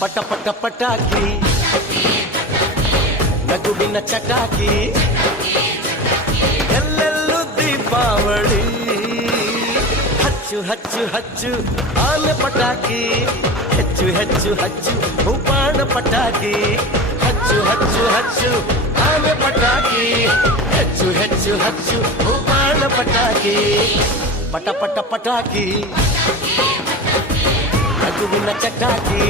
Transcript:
ಪಟ ಪಟ ಪಟಾಕಿ ನಗುವಿನ ಚಟಾಕಿ ಎಲ್ಲೆಲ್ಲೂ ದೀಪಾವಳಿ ಹಚ್ಚು ಹಚ್ಚು ಹಚ್ಚು ಆನೆ ಪಟಾಕಿ ಹೆಚ್ಚು ಹೆಚ್ಚು ಹಚ್ಚು ಬಾಣ ಪಟಾಕಿ ಹಚ್ಚು ಹಚ್ಚು ಹಚ್ಚು ಆನೆ ಪಟಾಕಿ ಹೆಚ್ಚು ಹೆಚ್ಚು ಹಚ್ಚು ಬಾಣ ಪಟಾಕಿ ಪಟ ಪಟ ಪಟಾಕಿ ನಗುವಿನ ಚಟಾಕಿ